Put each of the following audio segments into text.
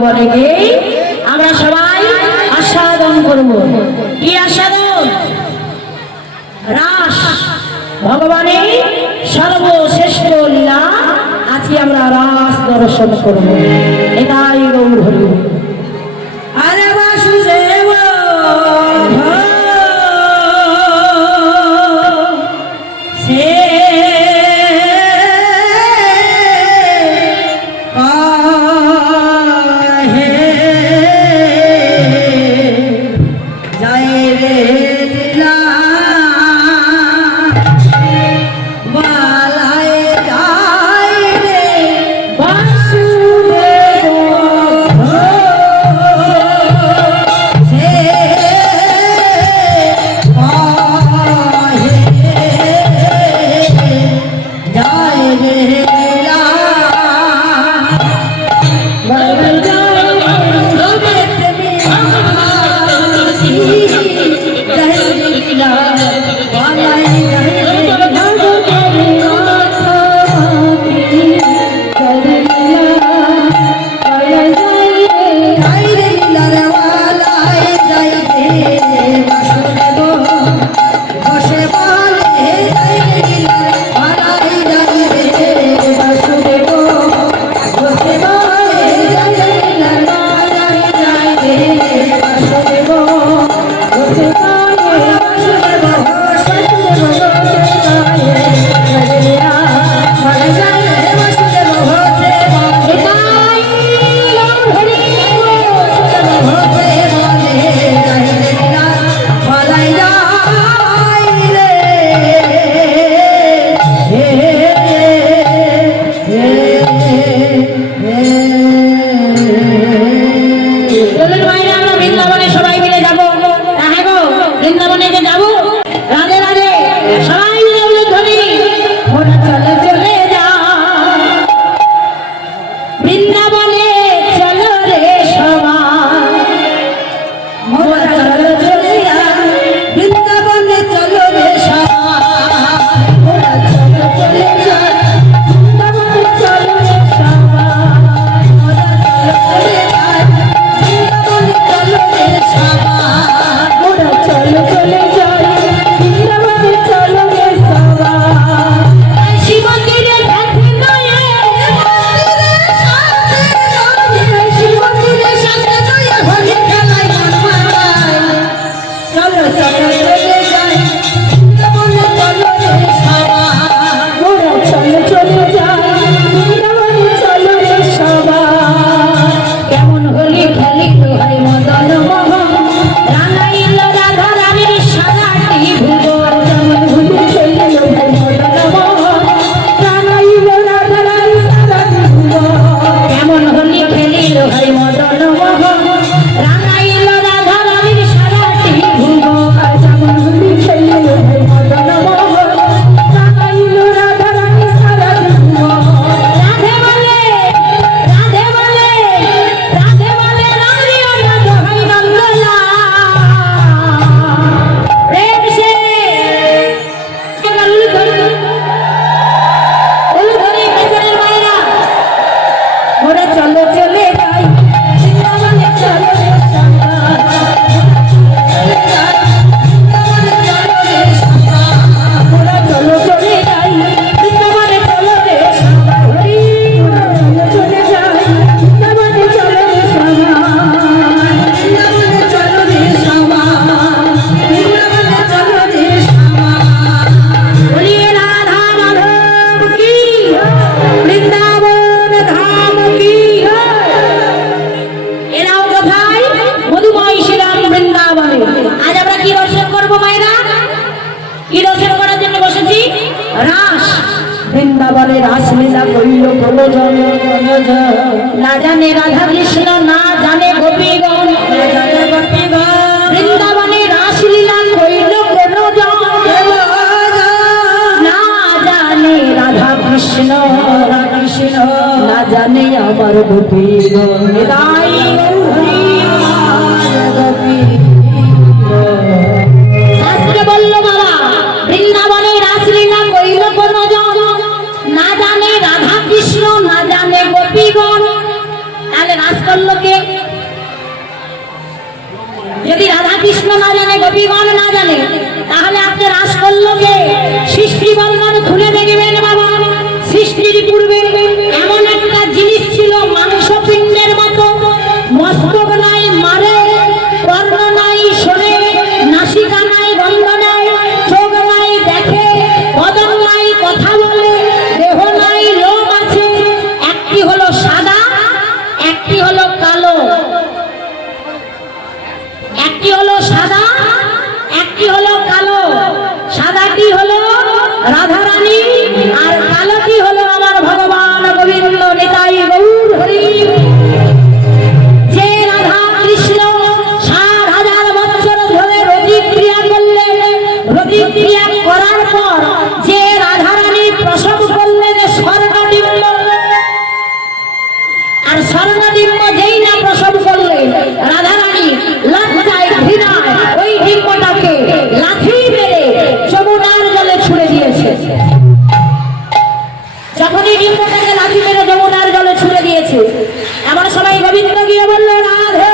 বৃন্দাবনে গিয়ে আমরা সবাই আস্বাদন করব। কি আস্বাদন? রাস ভগবানের সর্বশ্রেষ্ঠ লীলা আজকে আমরা রাস দর্শন করব। এটাই গৌর হরি। আরে বাসুদেব সে বৃন্দাবনে রাসলীলা কইল প্রয়োজন না জানে রাধা কৃষ্ণ না জানে গোপীগণ বৃন্দাবনে রাসলীলা কইল প্রয়োজন না জানে রাধা কৃষ্ণ না জানে আমার গোপীগণ তাই শাস্ত্রে বলল বাবা বৃন্দাবনে রাসলীলা কইল প্রয়োজন না জানে রাধা কৃষ্ণ না জানে গোপীগণ তাহলে রাস করলো কে? সাদাটি হলো রাধারানী আর কালোটি হলো আমার ভগবান গোবিন্দ নিতাই গৌর হরি। যে রাধা কৃষ্ণ 60,000 বছর ধরে রতিক্রিয়া করলেন, রতিক্রিয়া করার পর যে রাধারানী প্রসব করলেন স্বর্ণডিম্ব, আর স্বর্ণডিম্ব যেই না প্রসব করলেন রাধারানী লজ্জায় ঘৃণায় ওই ডিম্বটাকে লাথি মেরে যমুনার জলে ছুড়ে দিয়েছে। যখনই ডিম্বটাকে লাথি মেরে যমুনার জলে ছুড়ে দিয়েছে এমন সময় গোবিন্দ গিয়ে বলল, রাধে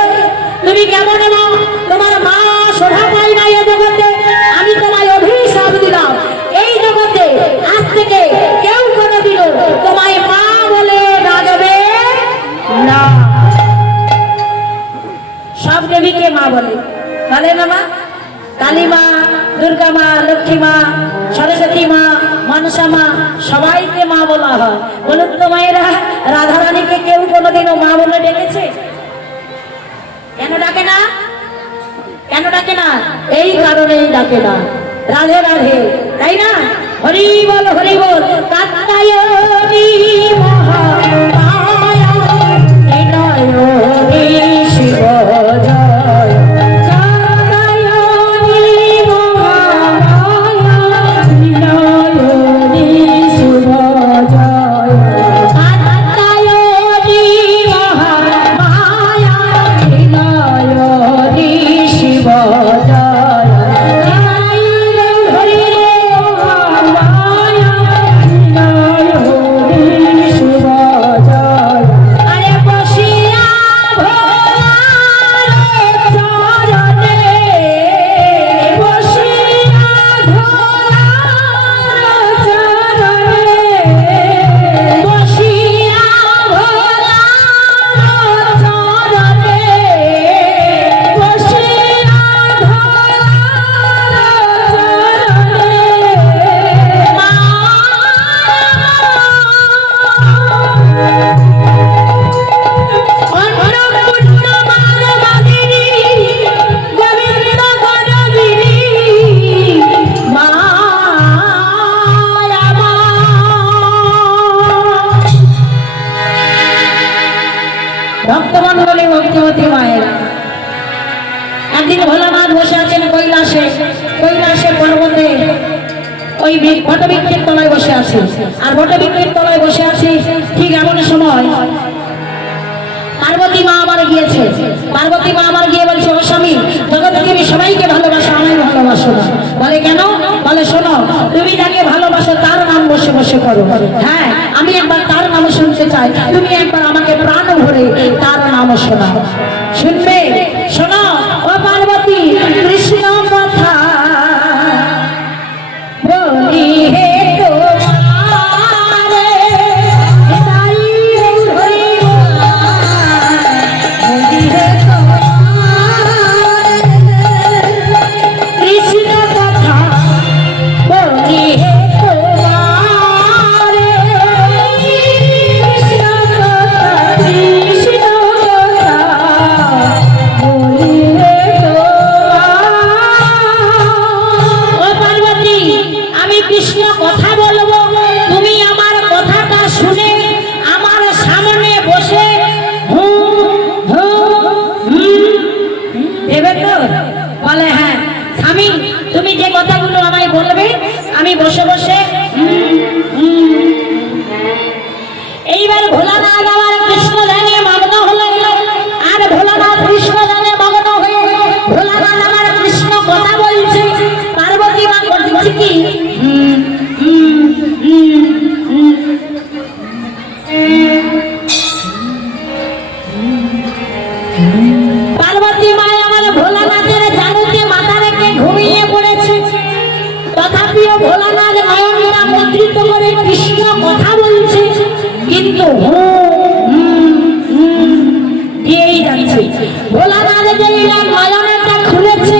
তুমি কেমন মা? তোমার মা শোভা পায় না এই জগতে, আমি তোমায় অভিশাপ দিলাম, এই জগতে আজ থেকে কেউ কোনোদিন তোমায় মা বলে ডাকবে না। সব দেবীকে মা বলে, বলে না মা? কালী মা, দুর্গা মা, লক্ষ্মী মা, সরস্বতী মা, মনসা মা, সবাইকে মা বলা হয়। বলুন তো মায়েরা, রাধারানীকে কেউ কোনোদিনও মা বলে ডেকেছে? কেন ডাকে না? কেন ডাকে না? এই কারণেই ডাকে না। রাধে রাধে, তাই না? হরি বল হরি বল। কাত্যায়নী মহামায়া বিনয়নী শিব জয়। কাত্যায়নী মহামায়া বিনয়নী শিব জয়। কাত্যায়নী মহামায়া বিনয়নী শিব জয়। হরি মহামায়া বিনয়নী শিব জয়। আরে বসিয়া ভোলার চরণে, বসিয়া ভোলার চরণে, বসিয়া ভোলার চরণে, বসিয়া ভক্তমন্ডলী ভক্তিমতী মায়েরা, একদিন ভোলানাথ বসে আছেন কৈলাসে, কৈলাসে পর্বতে ওই বটবৃক্ষের তলায় বসে আছে। আর বটবৃক্ষের তলায় বসে আছে ঠিক এমন সময় পার্বতী মা আমার গিয়েছে। পার্বতী মা আমার গিয়ে বলছে, ও স্বামী, জগতে তুমি সবাইকে ভালোবাসো, আমায় ভালোবাসো না। বলে কেন? বলে শোনো, তুমি যাকে ভালোবাসো তার নাম বসে বসে করো। হ্যাঁ, আমি একবার তার নাম শুনতে চাই, তুমি একবার আমাকে প্রাণ ভরে তার নাম শোনাও। শুনবে? শোনো ও পার্বতী, কৃষ্ণ কথা বলি হে তোমারে, তাই হরি বলি হে তোমারে, কৃষ্ণ কথা বলি হে তোমারে, কৃষ্ণ কথা, কৃষ্ণ কথা বলি হে তোমারে। ও পার্বতী, আমি কৃষ্ণ কথা বলবো, তুমি আমার কথাটা শুনে আমার সামনে বসে দেবে তো? বলে হ্যাঁ স্বামী, তুমি যে কথাগুলো আমায় বলবে আমি বসে বসে এইবার ভোলানাথ আবার কৃষ্ণ ধ্যানে মগ্ন হলেন। আর ভোলানাথ কৃষ্ণ ধ্যানে মগ্ন হয়ে ভোলানাথ আবার কৃষ্ণ কথা বলছে। পার্বতী মা করছে কি? পার্বতী মা আমার ভোলানাথের জানুতে মাথা রেখে ঘুমিয়ে পড়েছে। তথাপিও ভোলানাথ নয়নটা মুদ্রিত করে কৃষ্ণ কথা বলছে, কিন্তু দিয়েই যাচ্ছে। ভোলানাথ যেই নয়নটা খুলেছে,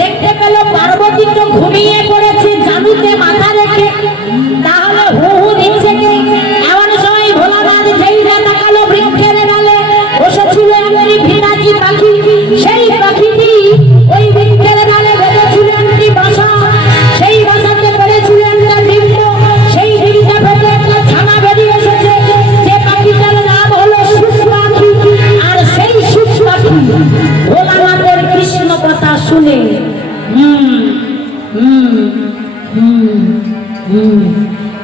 দেখতে পেল পার্বতী তো ঘুমিয়ে পড়েছে জানুতে মাথা রেখে, তাহলে হু হু দিচ্ছে কে? এমন সময় ভোলানাথ যেই তাকালো বৃক্ষের ডালে বসেছিল একটি ভিনাচি পাখি। সেই পাখিটি ওই বৃক্ষের ডালে বেঁধেছিল একটি বাসা, সেই বাসাতে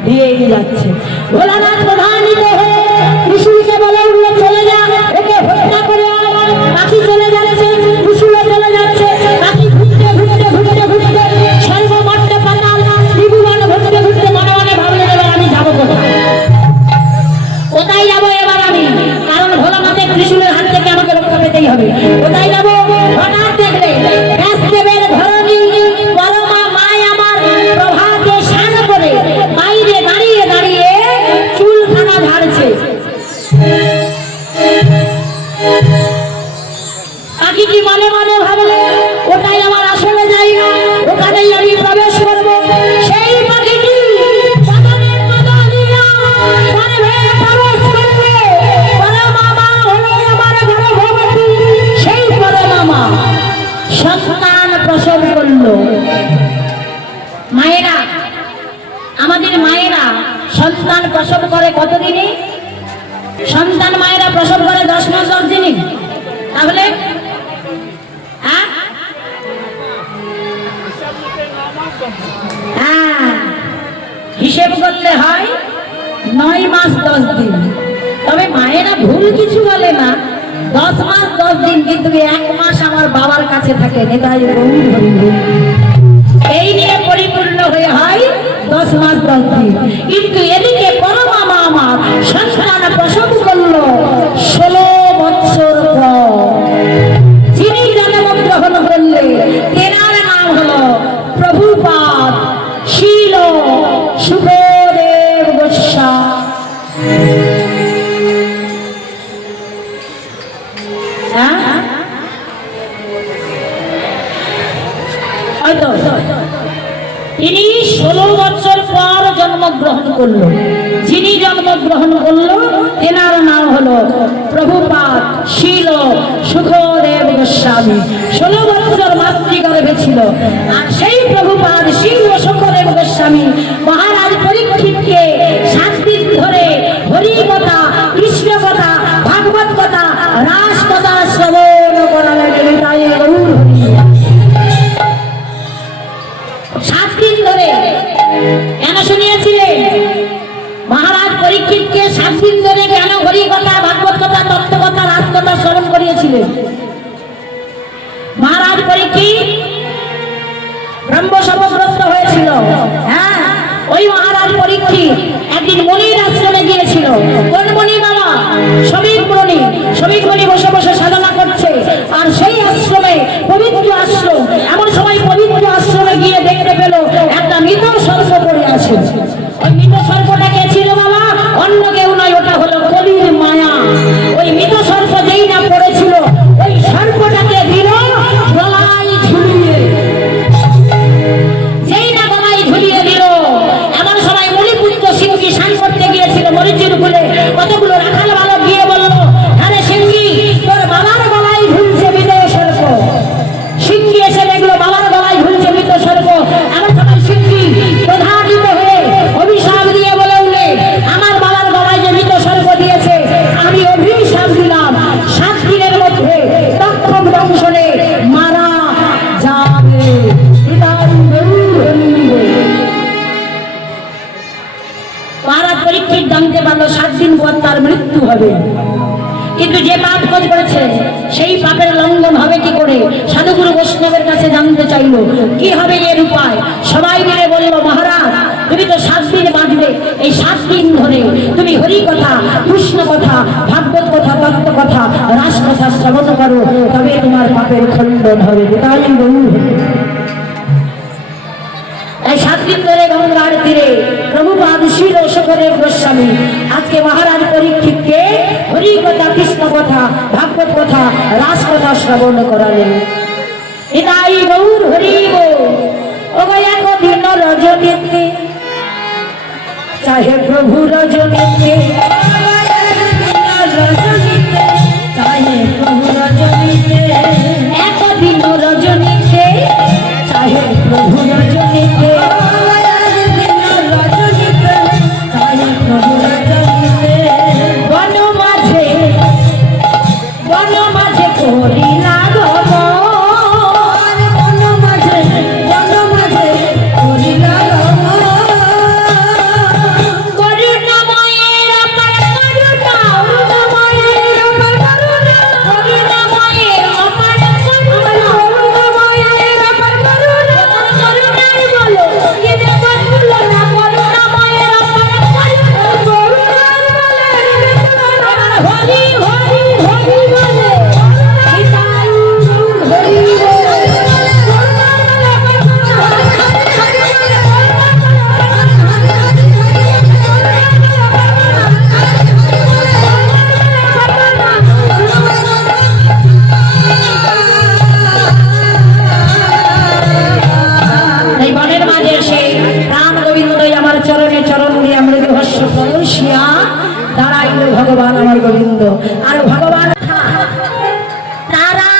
দিয়েই যাচ্ছে। ভোলানাথ প্রধানিত হয়ে ত্রিশূলকে বলে উঠলো চলে যা, একে হত্যা করে আয়। পাখি চলে যাচ্ছে, ত্রিশূলও চলে যাচ্ছে। পাখি ঘুরতে ঘুরতে ঘুরতে ঘুরতে সর্বমর্তে পাতাল ত্রিভুবন ঘুরতে ঘুরতে মনে মনে ভাবলে এবার আমি যাবো কোথায়, কোথায় যাবো এবার আমি, কারণ ভোলানাথের ত্রিশূলের হাত থেকে আমাকে রক্ষা পেতেই হবে। কোথায় যাবো? হঠাৎ দেখলে ব্যাসদেবের ধরনী পরমা মায় আমার প্রভাতে স্নান করে বাইরে দাঁড়িয়ে দাঁড়িয়ে চুলখানা ঝাড়ছে। পাখিটি মনে মনে ভাবলে ওটাই আমার আসলে জায়গা, ওখানেই আমি প্রবেশ করবো। সেই পাখিটি বাগানের মতো দিয়া গর্ভে প্রবেশ করলে পরমা মা হলো আমার গর্ভবতী। সেই পরমা মা সন্তান প্রসব করলো। মায়েরা, আমাদের মায়েরা সন্তান প্রসব করে কতদিনে? সন্তান মায়েরা প্রসব করে 10 মাস 10 দিনে। তাহলে হিসেব করলে হয় 9 মাস 10 দিন। তবে মায়েরা ভুল কিছু বলে না, 10 মাস 10 দিন, কিন্তু 1 মাস আমার বাবার কাছে থাকে। এই নিয়ে পরিপূর্ণ হয়ে হয় 10 মাস 10 দিন। কিন্তু এদিকে পরমা মা আমার সন্তান প্রসব করলো 16 বছর পর। যিনি জন্মগ্রহণ করলে তেনার নাম হলো প্রভুপাদ শীল সুখদেব গোস্বামী। তিনি 16 বছর পর জন্মগ্রহণ করলো। যিনি জন্মগ্রহণ করলো তেনার নাম হলো প্রভুপাদ শীল সুখদেব গোস্বামী। 16 বছর মাতৃগর্ভে ছিল। আর সেই প্রভুপাদ শীল সুখদেব গোস্বামী মহারাজ পরীক্ষিতকে 7 দিন ধরে হরি কথা, কৃষ্ণ কথা, ভাগবত কথা, রাস কথা শ্রবণ করালেন। 7 দিন ধরে কেন শুনিয়েছিলেন? মহারাজ পরীক্ষিতকে 7 দিন ধরে কেন হরি কথা, ভাগবত কথা, তত্ত্ব কথা, রাস কথা শ্রবণ করিয়েছিলেন? মহারাজ পরীক্ষিত ব্রহ্মশপগ্রস্ত হয়েছিল। হ্যাঁ, ওই মহারাজ পরীক্ষিত একদিন মনির আশ্রমে গিয়েছিল। কোন মনি বাবা? শ্রমিক মনি। শ্রমিক মনি বসে বসে সাধনা করছে। আর সেই আশ্রমে, পবিত্র আশ্রম, এমন সময় পবিত্র আশ্রমে গিয়ে দেখতে পেল একটা মৃত সর্প পড়ে আছে। ওই মৃত সর্পটা কে ছিল বাবা? অন্য কেউ নয়, ওটা হলো কলির মায়া। ওই মৃত সর্প যেই না পড়েছিল, ওই সর্পটাকে দিল গলায় ঝুলিয়ে। যেই না গলায় ঝুলিয়ে দিল, এমন সময় মণিপুত্র সিংহী স্নান করতে গিয়েছিল মরিচির কুলে। কতগুলো রাখাল বালক গিয়ে বলল, আরে সিংহী, তোর বাবার গলায় ঝুলছে মৃত সর্প। সিংহী এসে দেখলো বাবার গলায় ঝুলছে মৃত সর্প। এমন সময় সিংহী প্রধানিত হয়ে অভিশাপ দিয়ে বলে উঠলে, আমার বাবার গলায় যে মৃত সর্প দিয়েছে, আমি অভিশাপ দিলাম 7 দিনের মধ্যে তক্ষক দংশনে মারা যাবে। মহারাজ পরীক্ষিত জানতে পারলো 7 দিন পর তার মৃত্যু হবে। কিন্তু যে পাপ করেছে সেই পাপের লঙ্ঘন হবে কি করে? সাধুগুরু বৈষ্ণবের কাছে জানতে চাইলো কি হবে এর উপায়। সবাই মিলে বললো, মহারাজ তুমি তো 7 দিন বাঁচবে, এই 7 দিন ধরে তুমি হরি কথা, কৃষ্ণ কথা, ভাগবত কথা, তত্ত্ব কথা, রাস কথা শ্রবণ করো, তবে তোমার পাপের খণ্ডন হবে। তাই এই 7 দিন ধরে গঙ্গার তীরে প্রভুপাদ শীল সুখদেব গোস্বামী আজকে মহারাজ পরীক্ষিতকে হরি কথা, কৃষ্ণ কথা, ভাগবত কথা, রাস কথা শ্রবণ করালেন। এটাই গৌর হরি গো। ও এক দিন রজনীতে চাহে প্রভু রজনীতে, চাহে প্রভু রজনীতে, একদিন রজনীতে চাহে প্রভু রজনীতে, চাহে প্রভু রজনীতে। বন মাঝে করিলা গমন, বন মাঝে ভগবান আমার গোবিন্দ। আর ভগবান তারা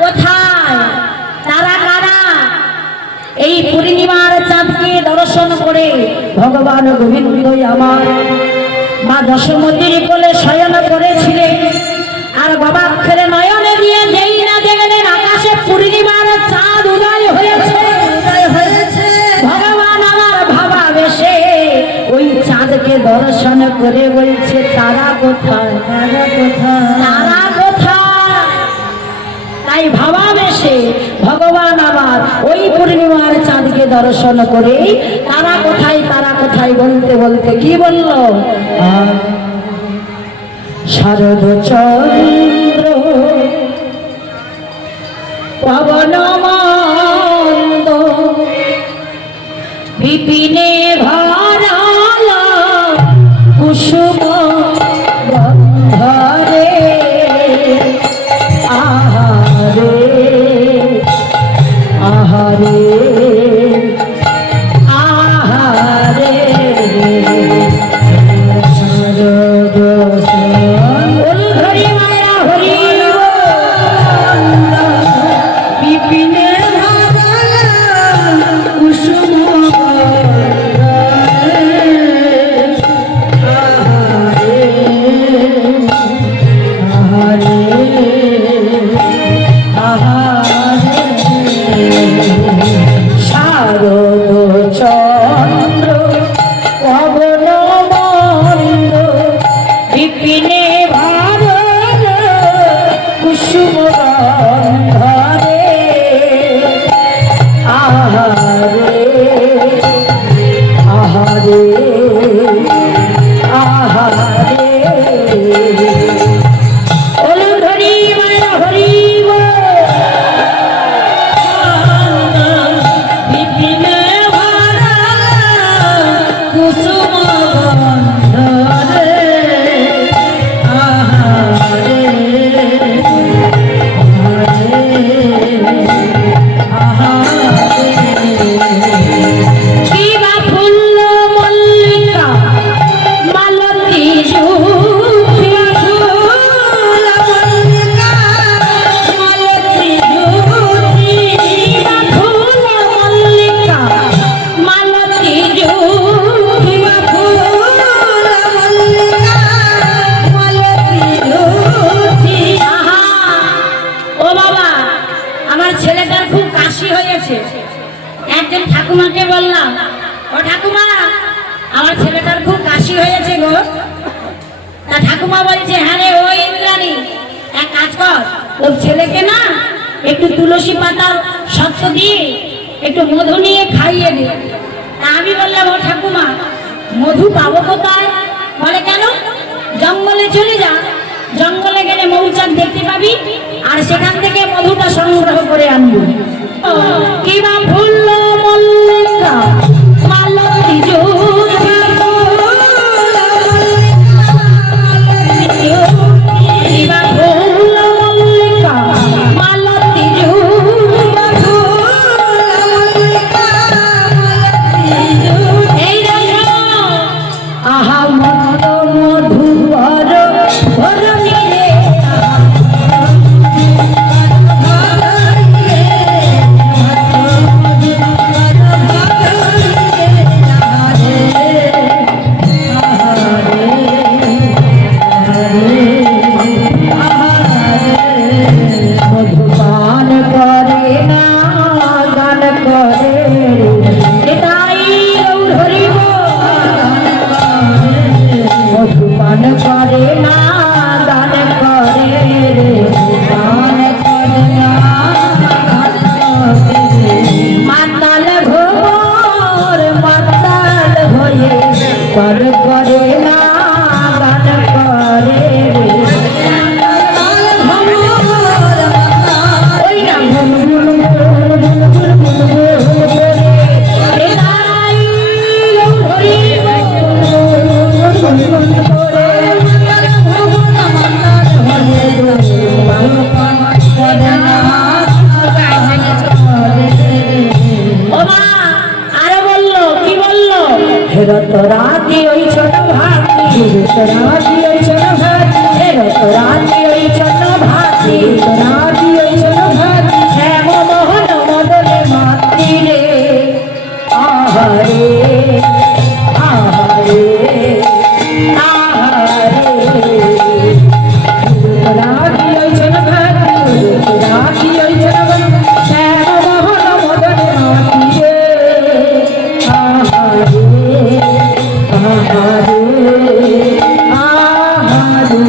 কোথায়? তারা কারা? এই পূর্ণিমার চাঁদকে দর্শন করে ভগবান গোবিন্দ আমার মা যশোমতীর কোলে শয়ন করেছিলেন। আর বাবা অক্ষরে নয়নে দিয়ে যেই না দেখলেন আকাশে পূর্ণিমার চাঁদ উদয় হয়েছে, ভগবান আমার ভাবাবেশে ওই চাঁদকে দর্শন করে বলছে তারা কোথায়, তারা কোথায়, তারা কোথায়। তাই ভাবাবেশে ভগবান আমার ওই পূর্ণিমার চাঁদকে দর্শন করে তারা কোথায়, তারা কোথায় বলতে বলতে কি বলল? শারদ চন্দ্র পবন মন্দ বিপিনে ভরাল কুসুম গন্ধরে আহারে আহারে আহারে শারদ হরি মায়া হরি বিপিনে কুসুম একজন ঠাকুমাকে বললাম, ও ঠাকুমা আমার ছেলেটার খুব কাশি হয়েছে গো। তা ঠাকুমা বলছে, হ্যাঁ রে ও ইন্দ্রাণী, এক কাজ কর, ওর ছেলেকে না একটু তুলসী পাতা শক্ত দিয়ে একটু মধু নিয়ে খাইয়ে দে। তা আমি বললাম, ও ঠাকুমা মধু পাবো কোথায়? বলে কেন? জঙ্গলে চলে যা, জঙ্গলে গেলে মৌচাক দেখতে পাবি, আর সেখান থেকে মধুটা সংগ্রহ করে আনবো। কিবা ফুল মল্লিকা মালতী জুড়ি কিবা ফুল মল্লিকা মালতী জুড়ি এই দেখো আহা মত মধুবর ভরণী রে রাতি ওই ছোট ভাতি রাতি ওই চন্ন ভাতি রাতি ওই চন্ন ভাতি শ্যাম মোহন মদনে মাতৃ রে আহারে আহারে আহারে রাতি ওই চন্ন ভাতি রাতি ওই চন্ন ভাতি শ্যাম মোহন মদনে মাতৃ রে আহারে আহারে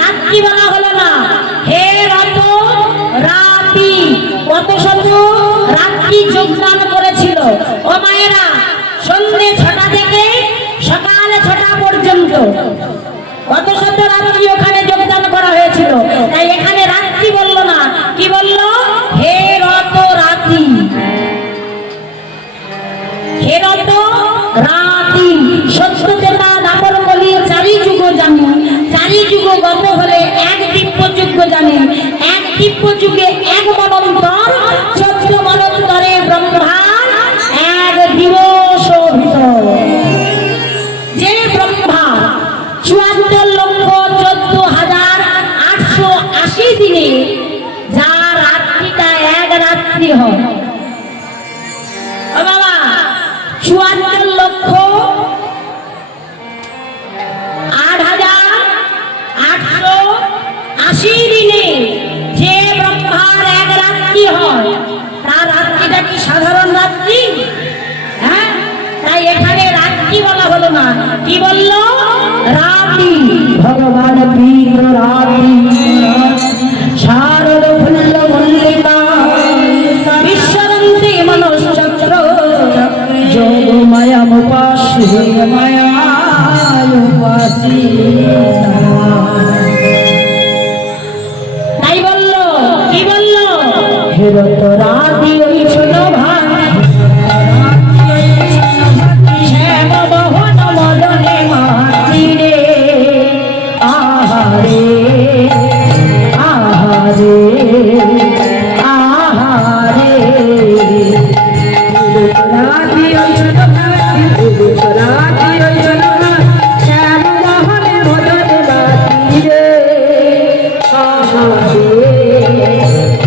রাত্রি বলা হলো না, হে রত রাতি, কত শত রাত্রি যোগদান করেছিল ও মায়েরা, সন্ধ্যে 6টা থেকে সকাল 6টা পর্যন্ত কত শত রাত্রি ওখানে যোগদান করা হয়েছিল। তাই এখানে রাত্রি বললো না, কি বললো? হে রত রাতি, হে রত রাতি। সত্য চেতা দাপর বলি চারি যুগ জানি, চারি যুগ গত হলে এক দিব্য যুগ জানি, এক দিব্য যুগে এক মনন্তর, 14 মনন্তরে ব্রহ্মার এক দিবস ভিতর। যে ব্রহ্মা 74,14,880 দিনে যার রাত্রিটা এক রাত্রি হয়, ও বাবা 74,0880 দিনে যে ব্রহ্মার এক রাত্রি হয়, তার রাত্রিটা কি সাধারণ রাত্রি? হ্যাঁ, তাই এখানে রাত্রি বলা হলো না, কি বললো? রাতি। ভগবান বীর রাতি শারদ ফুল্ল মল্লিকা বিশ্বরন্তি মনশ্চক্র যোগমায়ামুপাসি মায়ামুপাসি। তাই বললো, কি বললো? হেরত রাতি ওই ছোট ভাই শ্যাম মোহন মদনে মাতৃ রে আহারে আহারে আহারে। রাতি ওই ছোট ভাই রাতি ওই ছোট ভাই শ্যাম মোহন মদনে মাতৃ রে আহারে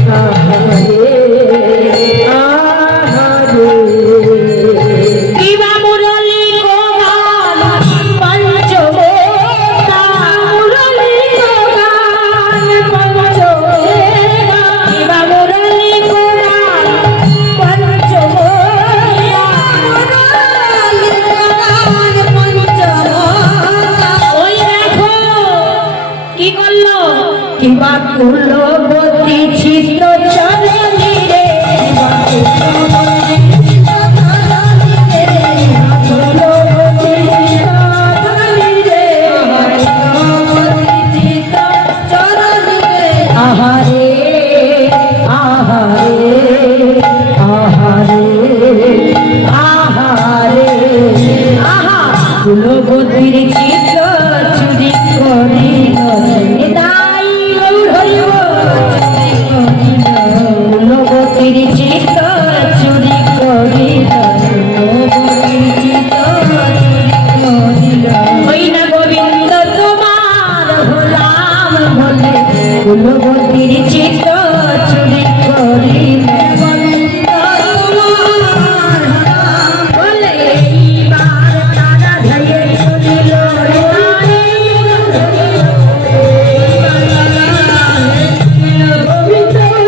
আহারে আহারে। কিবা মুরলী গোগান পঞ্চমেতা, মুরলী গোগান পঞ্চমেতা, কিবা মুরলী গোগান পঞ্চমেতা, মুরলী গোগান পঞ্চমেতা। ওই দেখো কি করলো? কিবা তুলো গতি চিত্ত চরণী রে, কিবা তুলো গতি চিত্ত চরণী রে, তুলো গতি চিত্ত চরণী রে, গতি চিত্ত চরণী রে আহারে আহারে আহারে আহারে আহা। তুলো গতির চিত্ত চুরি করিল নিতাই গৌর হইব, তুলো গতির চিত্ত চুরি করিল, গতির চিত্ত চুরি করিল। ওই না গোবিন্দ তোমার হলাম বলে, তুলো গতির চিত্ত চুরি করিল, গোবিন্দ তোমার বলে। এইবার তারা ধরে চলিল গোবিন্দ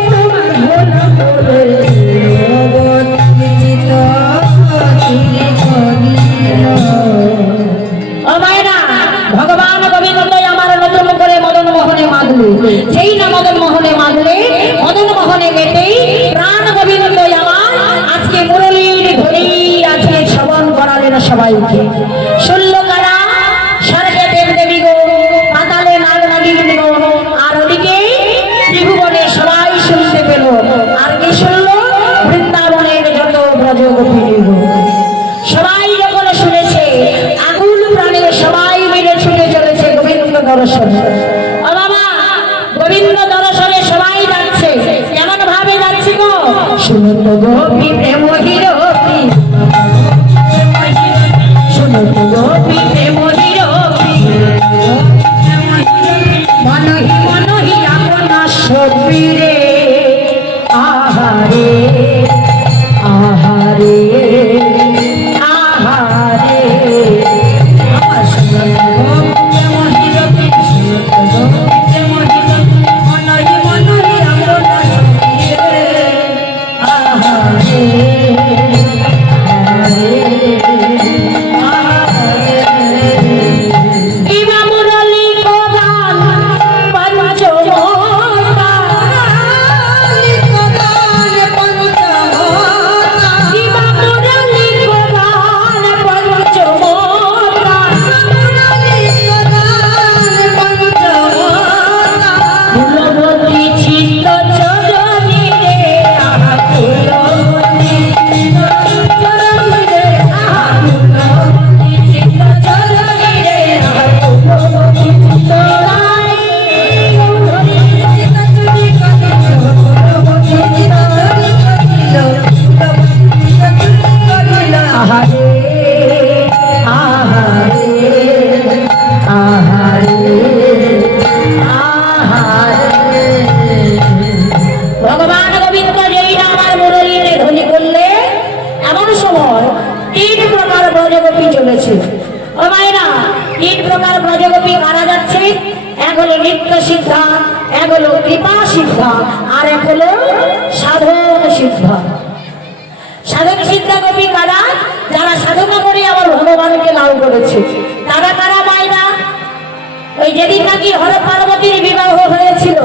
তোমার হলাম বলে, গতির চিত্ত চুরি করিল। ও মায়েরা, ভগবান গোবিন্দ আমার নতুন করে মদন মোহনে মাগলে, যেই না মদন মোহনে মাগলে, মদন মোহনে গেতেই প্রাণ গোবিন্দ আমার আজকে মুরলীর ধরেই আজকে শ্রবণ করালেন সবাইকে। শুনল কারা? স্বর্গে দেব দেবী গো, পাতালে নাগ নাগিনী গো, আর ওদিকে ত্রিভুবনে সবাই শুনতে পেল। আর কি শুনলো? বৃন্দাবনের যত ব্রজ গোপিনী গো, সবাই যখন শুনেছে আগুন প্রাণে সবাই মিলে ছুটে চলেছে গোবিন্দ দর্শন। ও বাবা, গোবিন্দ দর্শনে সবাই যাচ্ছে। প্রকার ব্রজগোপী কারা যাচ্ছে? এক হলো নিত্য সিদ্ধা, এক হলো কৃপা সিদ্ধা, আর এক হলো সাধন সিদ্ধা। সাধন সিদ্ধা গোপী কারা? যারা সাধনা করে আমার ভগবানকে লাভ করেছে। তারা কারা মায়েরা? ওই যেদিন নাকি হর পার্বতীর বিবাহ হয়েছিল,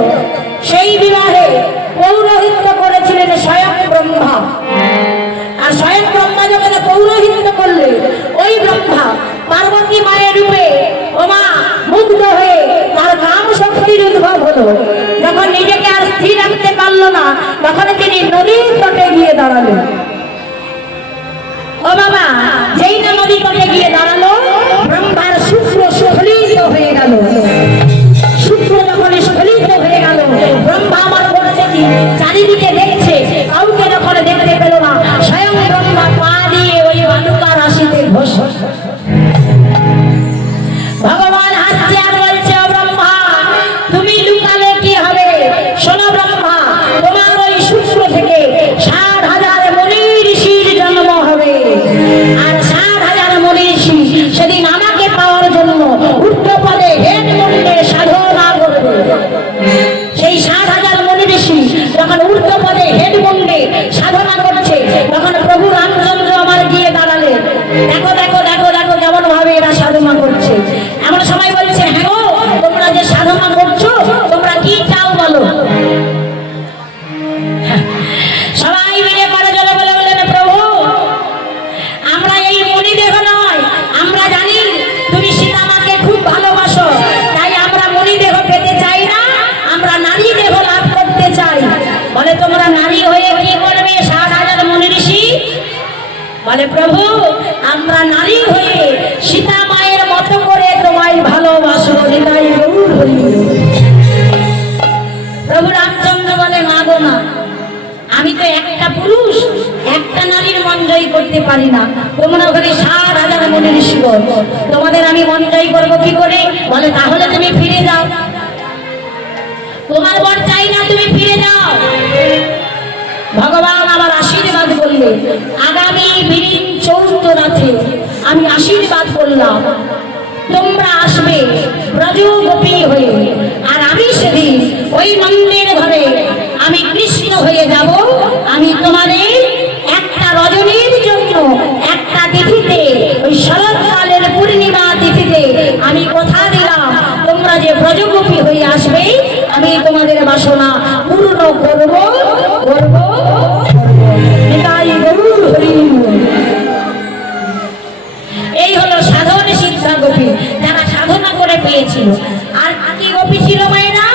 সেই বিবাহে পৌরোহিত্য করেছিলেন স্বয়ং ব্রহ্মা। আর স্বয়ং ব্রহ্মা যখন পৌরোহিত্য করলে, ওই ব্রহ্মা পার্বতী মায়ের রূপে ওমা মুগ্ধ হয়ে তার কাম শক্তির উদ্ভব হলো। যখন নিজেকে আর স্থির রাখতে পারলো না, তখন তিনি নদীর তটে গিয়ে দাঁড়ালেন। ও বাবা, যেই না নদী তটে গিয়ে দাঁড়ালো, ব্রহ্মার শুক্র স্খলিত হয়ে গেল। শুক্র যখন স্খলিত হয়ে গেল, ব্রহ্মা আমার করছে কি, চারিদিকে দেখছে, কাউকে যখন দেখতে পেল না, স্বয়ং ব্রহ্মা পা দিয়ে ওই বালুকা রাশিতে ঘষে। ভগবান হাসছে আর বলছে, ও ব্রহ্মা, তুমি লুকালে কি হবে? শোনো ব্রহ্মা, তোমার ওই শুক্র থেকে 60,000 মুনি ঋষির জন্ম হবে। আর 60,000 মুনি ঋষি সেদিন আমাকে পাওয়ার জন্য ঊর্ধ্বপদে হেড মুন্ডে সাধনা করবে। সেই 60,000 মুনি ঋষি যখন ঊর্ধ্বপদে হেড মুন্ডে সাধনা করছে, তখন প্রভু রামচন্দ্র আমার গিয়ে দাঁড়ালেন। দেখো দেখো দেখো দেখো কেমন ভাবে এরা সাধনা করছে। এমন সময় বলছে, হ্যাঁ গো, তোমরা যে সাধনা করছো, তোমরা কি চাও বলো? সবাই মিলে পারে জলে বলে বলেন, প্রভু, আমরা এই মুনি দেহ নয়, আমরা জানি তুমি সীতামাকে খুব ভালোবাসো, তাই আমরা মুনি দেহ পেতে চাই না, আমরা নারী দেহ লাভ করতে চাই। বলে, তোমরা নারী হয়ে কি করবে 60,000 মুনি ঋষি? বলে, প্রভু, আমরা নারী হয়ে সীতা মায়ের মতো করে তোমায় ভালোবাসো। প্রভু রামচন্দ্র বলে, মা গো মা, আমি তো একটা পুরুষ, একটা নারীর মন জয় করতে পারি না। তোমরা ওখানে 60,000 মুনি ঋষি, তোমাদের আমি মন জয় করবো কি করে? বলে, তাহলে তুমি ফিরে যাও, তোমার বর চাই না, তুমি ফিরে যাও। ভগবান আমার আশীর্বাদ করলে, আগামী বিলীন চৌদ্দ রাতে আমি আশীর্বাদ করলাম, তোমরা আসবে ব্রজ গোপী হয়ে, আর আমি সেদিন ওই নন্দের ঘরে আমি কৃষ্ণ হয়ে যাব। আমি তোমাদের একটা রজনীর জন্য একটা তিথিতে, ওই শরৎকালের পূর্ণিমা তিথিতে আমি কথা দিলাম, তোমরা যে ব্রজগোপী হয়ে আসবে, আমি তোমাদের বাসনা পূর্ণ করব করব। এই হলো সাধন সিদ্ধা গোপী, যারা সাধনা করে পেয়েছিল। আর কি গোপী ছিল মায়েরা?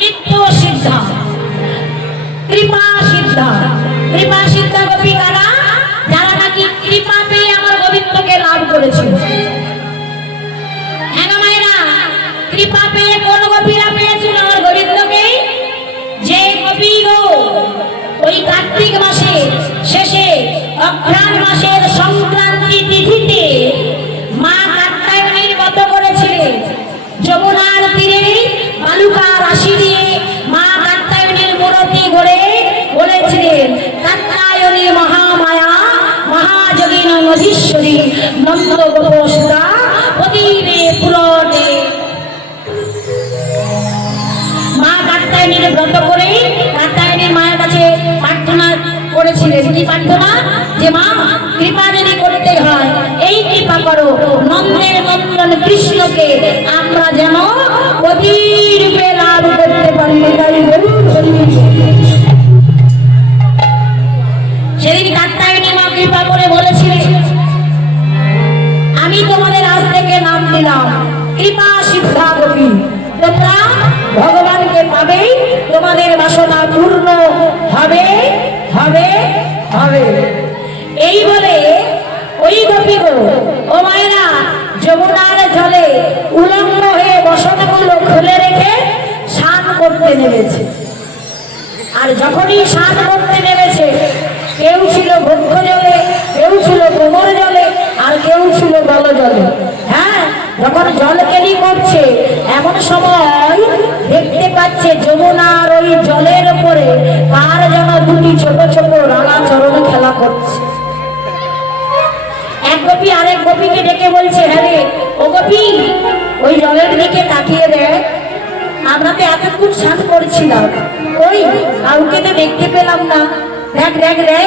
নিত্য সিদ্ধা, কৃপা সিদ্ধা। কৃপা সিদ্ধা গোপী কারা? যারা নাকি কৃপা পেয়ে আমার গোবিন্দকে লাভ করেছিল। হ্যাঁ মায়েরা, কৃপা পেয়ে কোন গোপীরা পেয়েছিল আমার গোবিন্দকে? যে গোপী গো ওই কার্তিক মাসে শেষে অঘ্রাণ মাসের সংক্রান্তি তিথিতে মা কাত্যায়নীর ব্রত করেছিলেন। যমুনার তীরে বালুকা রাশি দিয়ে মা কাত্যায়নীর মূর্তি গড়ে বলেছিলেন, কাত্যায়নী মহামায়া মহাযোগিন মধীশ্বরী নন্দ গোপসুরা প্রতিবে পুরনে। মা কাত্যায়নীর ব্রত করে কাত্যায়নীর মায়ের কাছে প্রার্থনা করেছিলেন। কি প্রার্থনা? যে মা, কৃপা যদি করতে হয়, এই কৃপা করো, নন্দের নন্দন কৃষ্ণকে আমরা যেন প্রতিরূপে লাভ করতে পারি। সেদিন কাত্যায়নী মা কৃপা করে বলেছিলেন, আমি তোমাদের আজ থেকে নাম দিলাম কৃপা সিদ্ধা গোপী। তোমরা ভগবানকে পাবে, তোমাদের বাসনা পূর্ণ হবে হবে হবে। এই বলে ওই গোপী গো ও মায়েরা যমুনার জলে উলঙ্গ হয়ে বসনগুলো খুলে রেখে স্নান করতে নেমেছে। আর যখনই স্নান করতে নেমেছে, কেউ ছিল বক্ষ জলে, কেউ ছিল কোমর জলে, আর কেউ ছিল গল জলে। হ্যাঁ, যখন জল কেলি করছে, এমন সময় দেখতে পাচ্ছে যমুনার ওই জলের উপরে কার যেন দুটি ছোট ছোট রাঙা চরণ খেলা করছে। এক গোপী আরেক গোপীকে ডেকে বলছে, হ্যাঁ রে ও গোপী, ওই জলের দিকে তাকিয়ে দেখ, আমরা তো এতক্ষণ স্নান করছিলাম, ওই কাউকে তো দেখতে পেলাম না, দেখ দেখ রে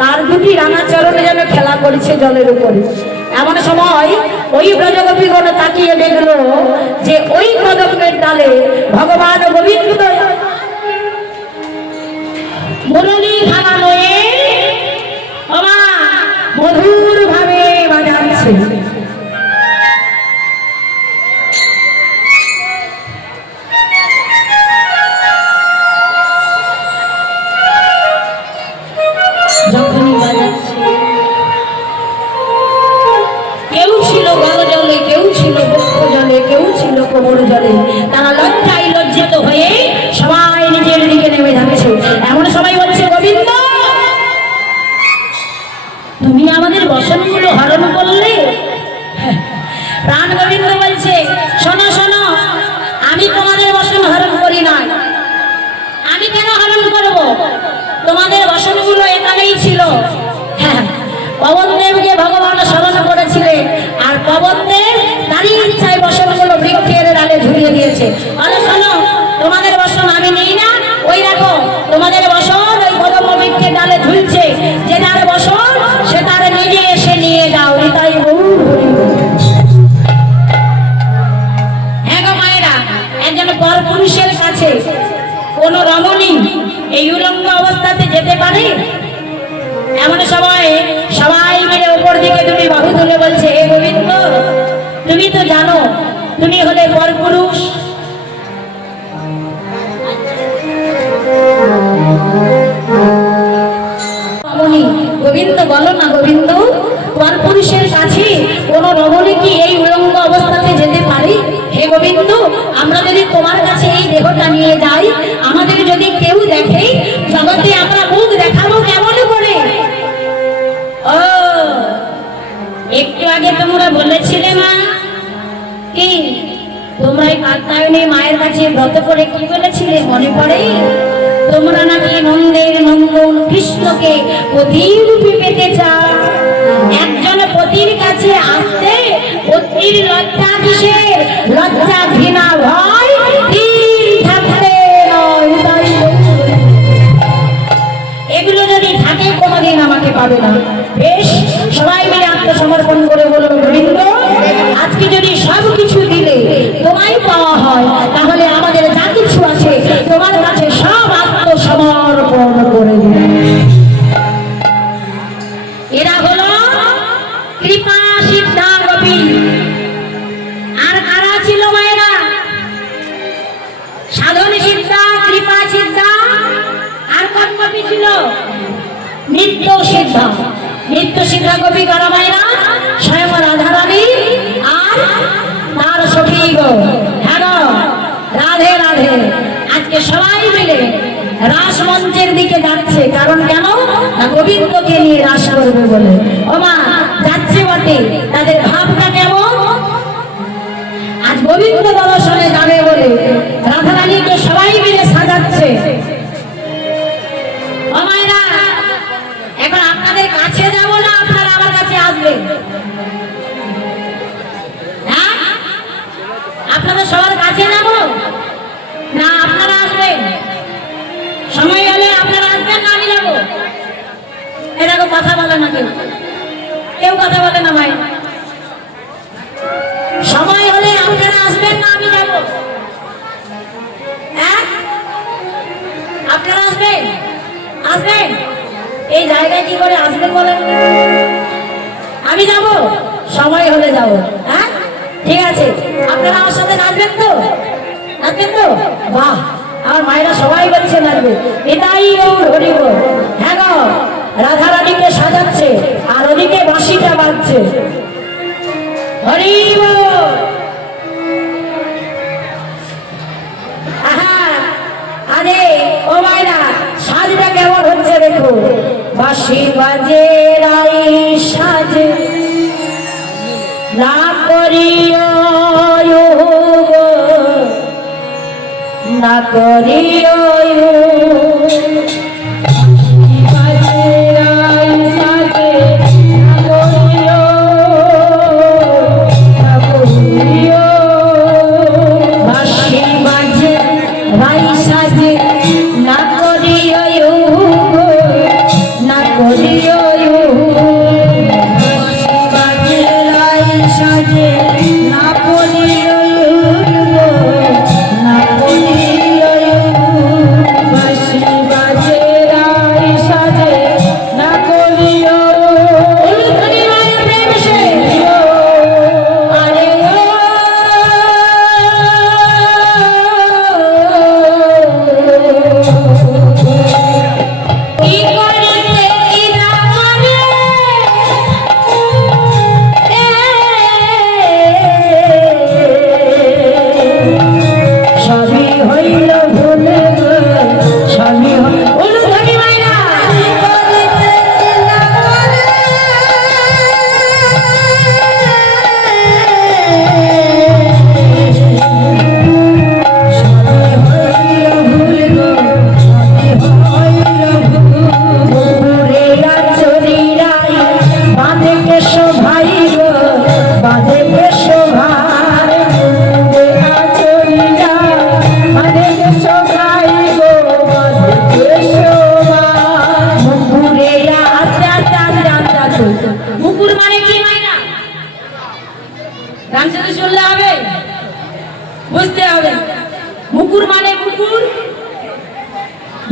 তার দুটি রাঙা চরণে যেন খেলা করছে জলের উপরে। এমন সময় ওই ব্রজগোপীগণ তাকিয়ে দেখলো যে ওই কদমের ডালে ভগবান গোবিন্দ মুরলী খানা লয়ে মধুর ভাবে বাজাচ্ছে। যখনই বাজাচ্ছে, কেউ ছিল গল জলে, কেউ ছিল বক্ষ জলে, কেউ ছিল কোমর জলে, তারা লজ্জায় লজ্জিত হয়ে সবাই নিজের দিকে নেমে যাচ্ছে। এমন সময় বলছে, গোবিন্দ তুমি আমাদের বসনগুলো হরণ করলে। প্রাণ গোবিন্দ বলছে, শোনো শোনো, আমি তোমাদের বসন হরণ করি না। আমি কেন হরণ করব? তোমাদের বসনগুলো এখানেই ছিল। পবনদেবকে ভগবান স্মরণ করেছিলেন, আর পবনদেব তারই ইচ্ছায় বসনগুলো বৃক্ষের ডালে ঝুলিয়ে দিয়েছে। আরে শোনো, তোমাদের বসন আমি নেই না, ওই দেখো তোমাদের বসন ওই কদম বৃক্ষের ডালে ঝুলছে, যে তার বসন সে তার নিজে এসে নিয়ে যাও। তাই হ্যাঁ গো মায়েরা, একজন পরপুরুষের কাছে কোন রমণী এই উলঙ্গ অবস্থাতে যেতে পারে? এমন সময় সবাই মিলে উপর দিকে দুটি বাহু তুলে বলছে, হে গোবিন্দ, তুমি তো জানো তুমি হলে পরপুরুষ। গোবিন্দ বলো না গোবিন্দ, পরপুরুষের কাছে কোন রমণী কি এই উলঙ্গ অবস্থাতে যেতে পারে? হে গোবিন্দ, আমরা যদি তোমার কাছে এই দেহটা নিয়ে যাই, আমাদের যদি কেউ দেখে, জগতে আমরা মুখ দেখাবো কেমন করে? ও একটু আগে তোমরা বলেছিলে না কি তোমরা এই কাত্যায়নী মায়ের কাছে ব্রত করে কি বলেছিলে, মনে পড়ে? তোমরা নাকি নন্দের নন্দন কৃষ্ণকে পতিরূপে পেতে চাও। একজন পতির কাছে আসতে পতির লজ্জা কিসের? লজ্জা ঘৃণা ভয় থাকতে নয়। এগুলো যদি থাকে কোনোদিন আমাকে পাবে না। বেশ, সবাই মিলে আত্মসমর্পণ করে বলুন, গোবিন্দ আজকে যদি সব কিছু দিলে তোমায় পাওয়া হয়, তাহলে আমাদের যা কিছু আছে তোমার কাছে সব আত্মসমর্পণ করে দিবে। এরা হলো কৃপা সিদ্ধা গোপী। আর কারা ছিল মায়েরা? সাধন সিদ্ধা, কৃপা সিদ্ধা, আর কোন গোপী ছিল? নিত্য সিদ্ধা। নিত্য সিদ্ধা গোপী কারা মায়েরা? স্বয়ং রাধারানী আর তার সখী গো। হ্যাঁ গো, রাধে রাধে। আজকে সবাই মিলে রাস মঞ্চের দিকে যাচ্ছে। কারণ কেন? না গোবিন্দকে নিয়ে রাস করবে বলে। ও মা, যাচ্ছে বটে, তাদের ভাবটা কেমন? আজ গোবিন্দ দর্শনে যাবে বলে রাধারানীকে সবাই মিলে সাজাচ্ছে। ও মায়েরা, এখন আপনাদের কাছে যাবো না আপনারা আমার কাছে আসবেন? হ্যাঁ, আপনাদের সবার কাছে যাবো না আপনারা আসবেন? সময় হলে আপনারা আসবেন না আমি যাবো? এরকম কথা বলে না কেউ, কেউ কথা বলে না ভাই। সময় হলে আপনারা আসবেন না আমি যাবো? হ্যাঁ, আপনারা আসবেন? আসবেন? এই জায়গায় কি করে আসবেন বলেন? আমি যাব, সময় হলে যাব। হ্যাঁ, ঠিক আছে, আপনারা আমার সাথে নাচবেন তো? নাচবেন তো? বাহ, আমার মায়েরা সবাই বলছে নাচবে। এটাই ওর হরিব। হ্যাঁ গো, রাধারানীকে সাজাচ্ছে আর ওদিকে বাঁশিটা বাজছে। হরিব। আরে ও মায়েরা, সাজটা কেমন হচ্ছে দেখো। বাঁশি বাজে রাই সাজে না করিও না করিও। বাঁশি বাজে রাই সাজে না করিও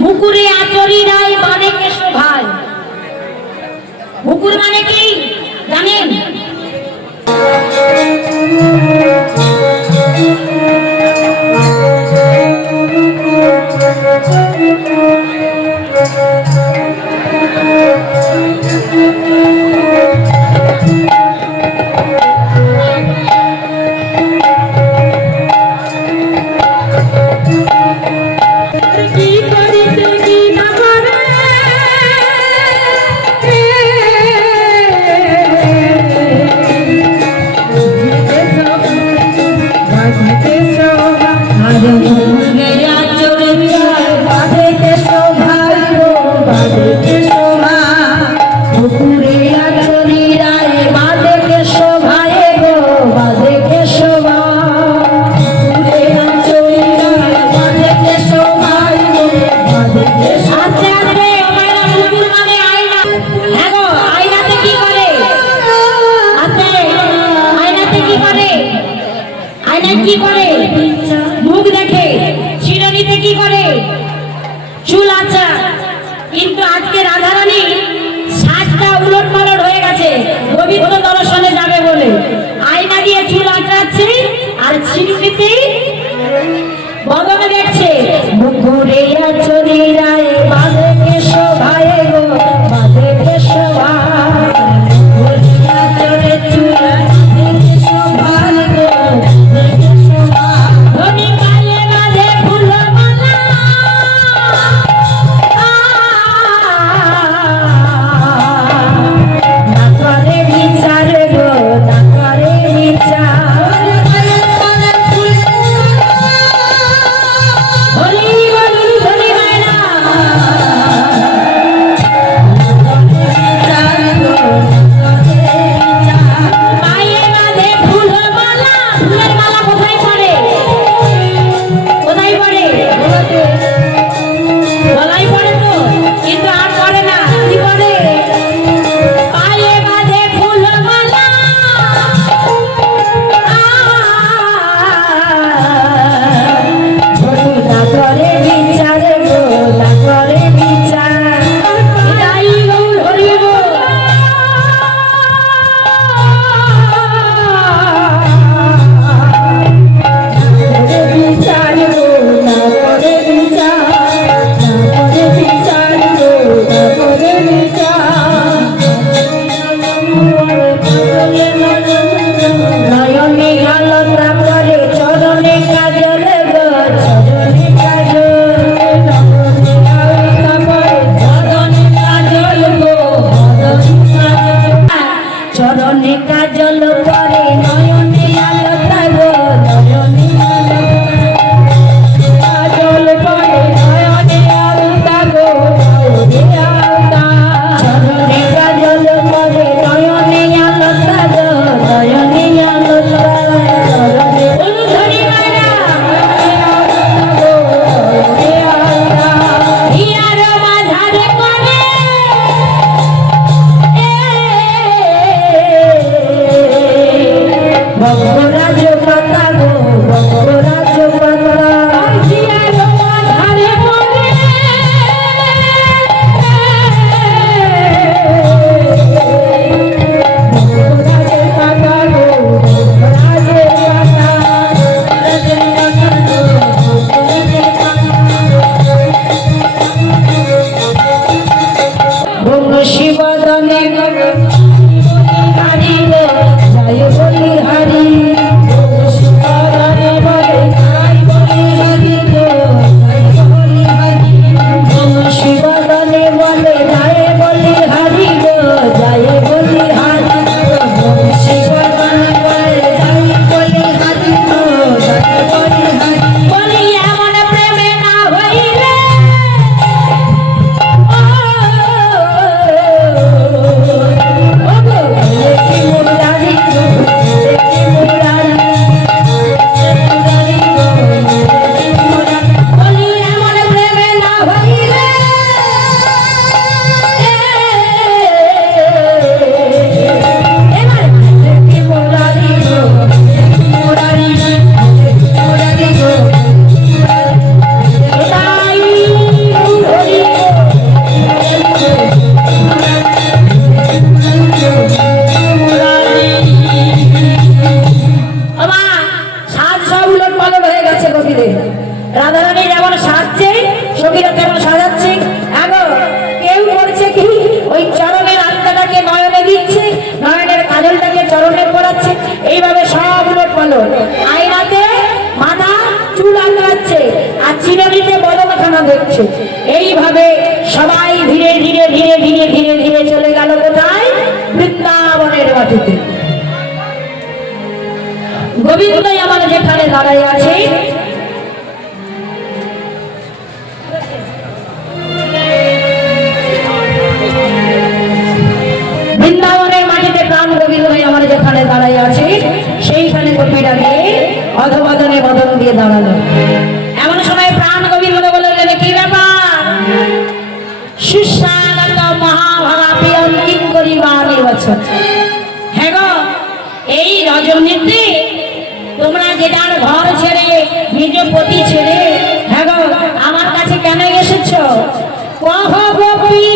মুকুরে আচরি রায় বানে কেশো ভাই। মুকুর মানে কি জানেন? কি করে? মুখ দেখে। চিরুনিতে কি করে? চুল আঁচা। কিন্তু আজকে রাধারানী সাজটা উলট পালট হয়ে গেছে পবিত্র দর্শনে যাবে বলে। আয়না দিয়ে চুল আঁচড়াচ্ছে আর চিরুনিতে বদন দেখছে। মুকুরে আচরি রায় বাঁধে কেশো ভাই গো, বাঁধে কেশো ভাই। মুকুরে আচরে চুল বাঁধে কেশো ভাই গো, সখীদের। রাধারানী যেমন সাজছে সখীরা তেমন সাজাচ্ছে। আগো কেউ করছে কি ওই চরণের আত্মাটাকে নয়নে দিচ্ছে, নয়নের কাজলটাকে চরণে পড়াচ্ছে। এইভাবে সব লোক বলো আয়নাতে মাথা চুল আঁকড়াচ্ছে আর চিরুনিতে বদনখানা দেখছে। এইভাবে সবাই ধীরে ধীরে ধীরে ধীরে ধীরে ধীরে চলে গেল কোথায়? বৃন্দাবনের মাটিতে। গোবিন্দই আমার যেখানে দাঁড়াই আছে, বৃন্দাবনের মাটিতে প্রাণ গোবিন্দই আমার যেখানে দাঁড়াই আছে, সেইখানে গোপীরা গিয়ে অধবদনে বদন দিয়ে দাঁড়ালো। এমন সময় প্রাণ গোবিন্দ বললেন, কি ব্যাপার? সুস্বাগত মহাভাগা প্রিয়ম কিং করিবা নির্বাচন। হ্যাঁ গো, এই রজনীতে তোমরা যেটার ঘর ছেড়ে নিজ পতি ছেড়ে হ্যাঁ গো আমার কাছে কেন এসেছ? কহ গোপী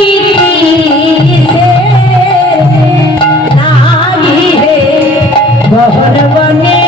বহর বনে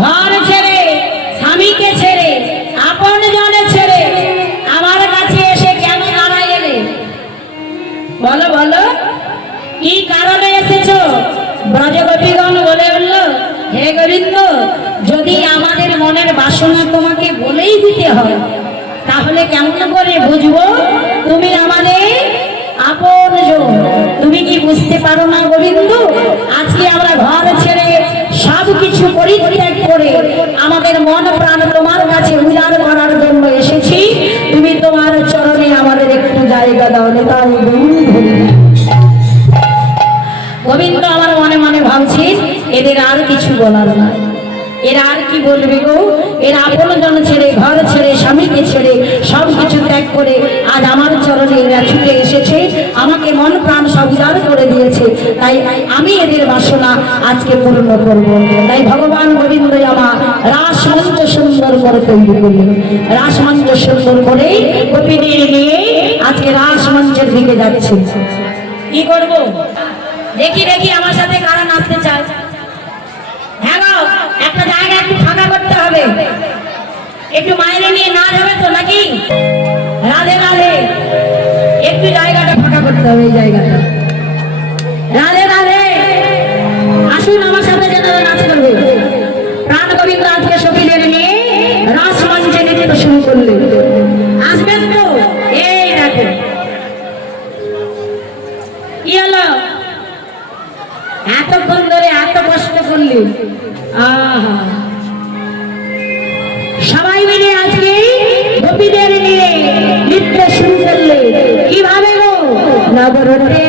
ঘর ছেড়ে স্বামীকে ছেড়ে আপন জনে ছেড়ে আমার কাছে এসে কেন দাঁড়াই এলে? বলো বলো, কি কারণে এসেছো? ব্রজগোপীগণ বলে উঠল, হে গোবিন্দ, যদি আমাদের মনের বাসনা তোমাকে বলেই দিতে হয় তাহলে কেমন করে বুঝবো তুমি আমাদের আপন জন? তুমি কি বুঝতে পারো না গোবিন্দ? আজকে আমরা ঘর ছেড়ে সব কিছু পরিত্যাগ করে আমাদের মন প্রাণ তোমার কাছে উজাড় করার জন্য এসেছি। তুমি তোমার চরণে আমাদের একটু জায়গা দাও। তাই গোবিন্দ আমার মনে মনে ভাবছি, এদের আর কিছু বলার নাই, এরা আর কি বলবে গো? এরা আপন জন ছেড়ে ঘর ছেড়ে স্বামীকে ছেড়ে সব কিছু ত্যাগ করে আজ আমার চরণে এরা ছুটে এসেছে, আমাকে মন প্রাণ সব উজাড় করে দিয়েছে। তাই আমি এদের বাসনা আজকে পূর্ণ করব। তাই ভগবান গোবিন্দ আমার রাসমঞ্চ সুন্দর করে তৈরি করলেন। রাসমঞ্চ সুন্দর করে গোপীদের নিয়ে আজকে রাসমঞ্চের দিকে যাচ্ছে। কি করব? দেখি দেখি আমার সাথে কারা নাচতে চায়। হ্যাঁ গো, একটা জায়গা একটু ফাঁকা করতে হবে, একটু মাইনে নিয়ে নাচ হবে তো নাকি? রাধে রাধে, একটু জায়গাটা ফাঁকা করতে হবে। এই জায়গাটা রাধে রাধে, আসুন আমার সাথে যেটা নাচ করবে। প্রাণ গোবিন্দ আজকে সখীদের নিয়ে রাসমঞ্চে নৃত্য শুরু করলেন। আসবেন তো? এই দেখো কি হলো, এতক্ষণ ধরে এত কষ্ট করলি। সবাই মিলে আজকে গোপীদের নিয়ে নৃত্য শুরু করলে। কিভাবে গো? নবরতে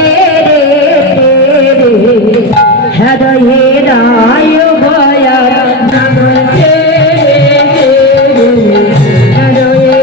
হৃদয়ে রায় ভয়া, নবরতে হৃদয়ে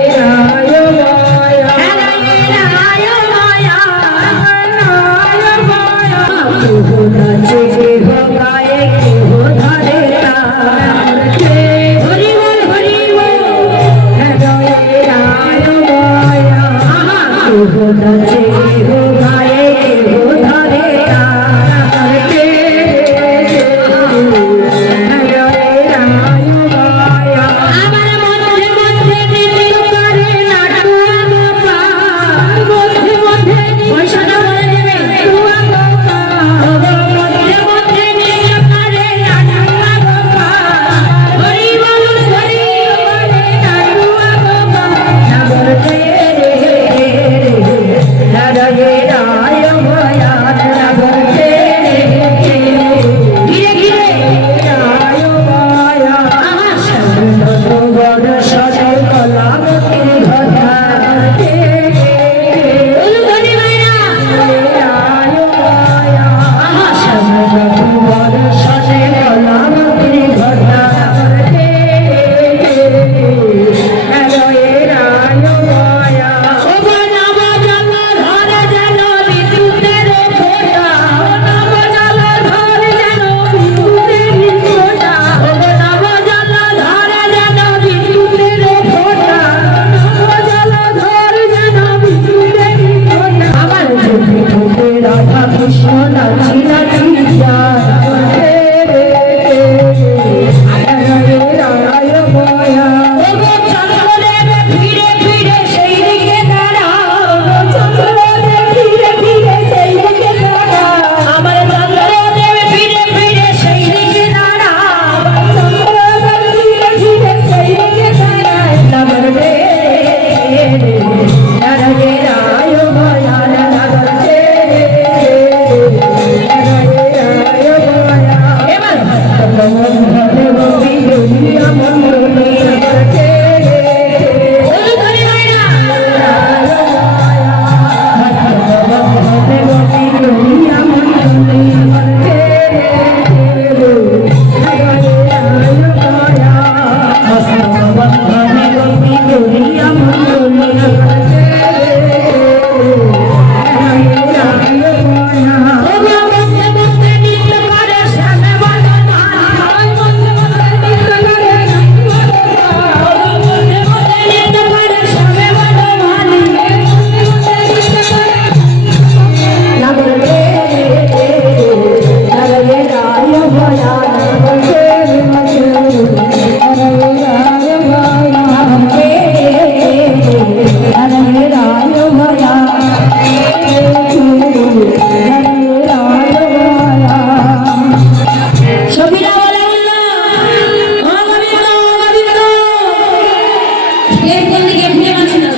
গেট কোন দিকে খুঁজে পাচ্ছি না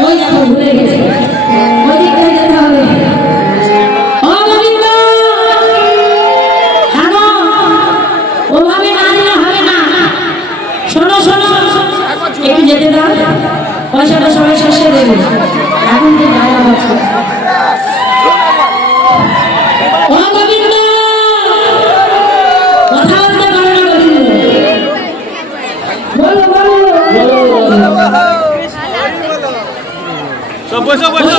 ওই দেখো ভুলে গেছে ওই দিকটা যেতে হবে ও গোবিন্দ হাগো ওভাবে না দিলে হবে না শোনো শোনো একটু যেতে দাও পয়সাটা সবাই শেষে দেবে এখন তো গায়া হচ্ছে ও গোবিন্দ কথা বলতে পারো না গোবিন্দ বলো বলো সব বসো বসো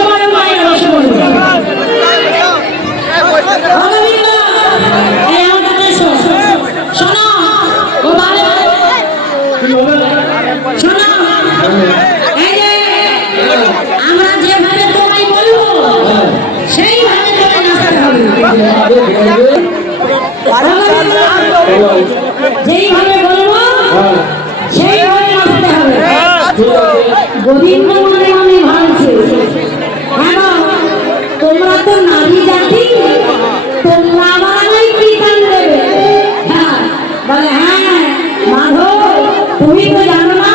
আমরা যেভাবে তোমায় বলবো সেইভাবে তোমায় নাচতে হবে যেইভাবে বলবো সেইভাবে নাচতে হবে গোবিন্দ মনে মনে ভাবছে হ্যাঁ তোমরা তো নারী জাতি তোমরা আবার কি কান দেবে হ্যাঁ বলে হ্যাঁ মাধব তুমি তো জানো না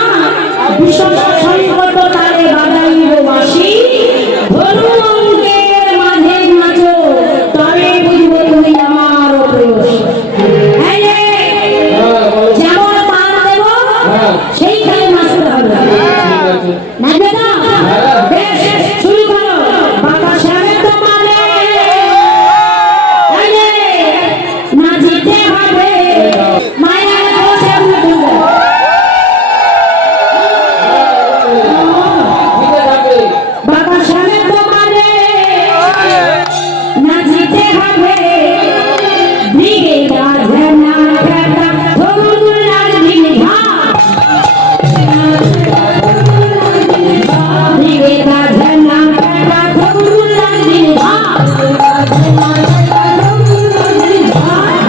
বিশ্ব সংকট তারে বাজাইব বাসি ধর্মের মাঝে নাচো তবে বুঝবো তুমি আমার প্রেয়সী যেমন পান দেব সেইখানে নাচতে হবে নাচবে না বেশ শুরু করো বাতাসের তোমারে নাচিতে হবে মায়ের বসে বাতাসের তোমারে নাচিতে হবে দিকে গাছে না ফেটা ধরুন লাগি ঘা দিকে গাছে না ফেটা ধরুন লাগি ঘা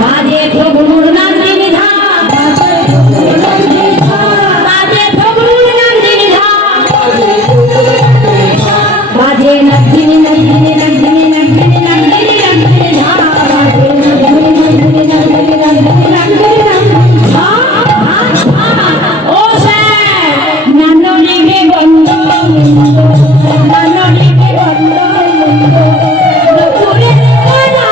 বাজে ধরুন লাগি ঘা বাজে ধরুন লাগি ঘা বাজে নগিনি নগিনি নগিনি নগিনি নগিনি নগিনি ঝা বাজে নগিনি নগিনি নগিনি নগিনি নগিনি ঝা ও স্যার নাননিকে বন্ধ নাননিকে বন্ধ নপুরে না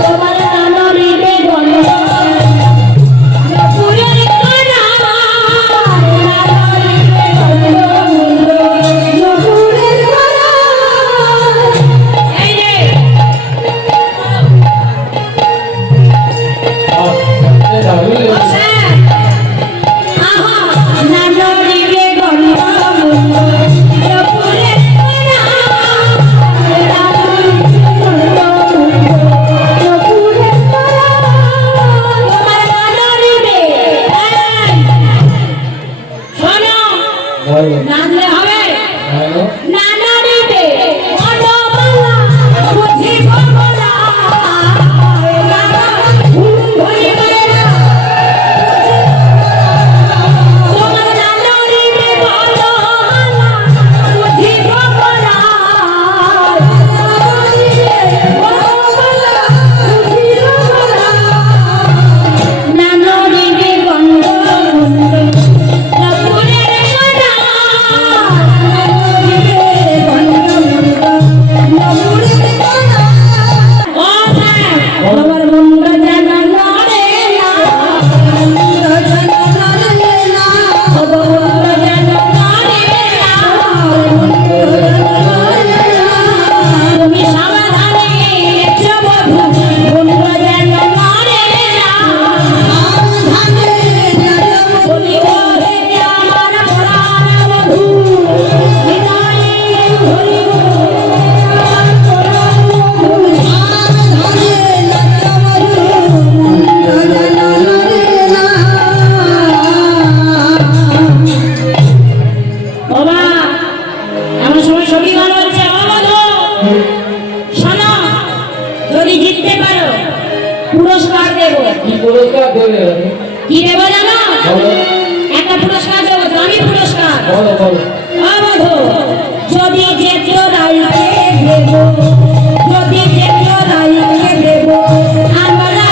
তোমার নাননিকে বন্ধ নাচলে হবে নানারিতে অনবলা বুঝি বলা তোমার নানারিতে বলো বুঝি বলা নানারিতে বন্ধ তোমার মুন্ডা জানা নড়ে না মুন্ডা জানা নড়ে না মুন্ডা জানা নড়ে না মুন্ডা জানা নড়ে না তুমি সাবধানে এসো বধূ মুন্ডা জানা নড়ে না সাবধানে বলি ওরে আমার প্রাণ বধূ হৃদয়ে ধরিব বাবা এমন সময় সবই ভালো হচ্ছে শোনো যদি জিততে পারো পুরস্কার দেবো কি পুরস্কার দেবে কি দেবো জানো একটা পুরস্কার দেবো দামি পুরস্কার বলো বলো বধূ যদি যেত রাইকে দেবো যদি যেত রাইকে দেবো আমরা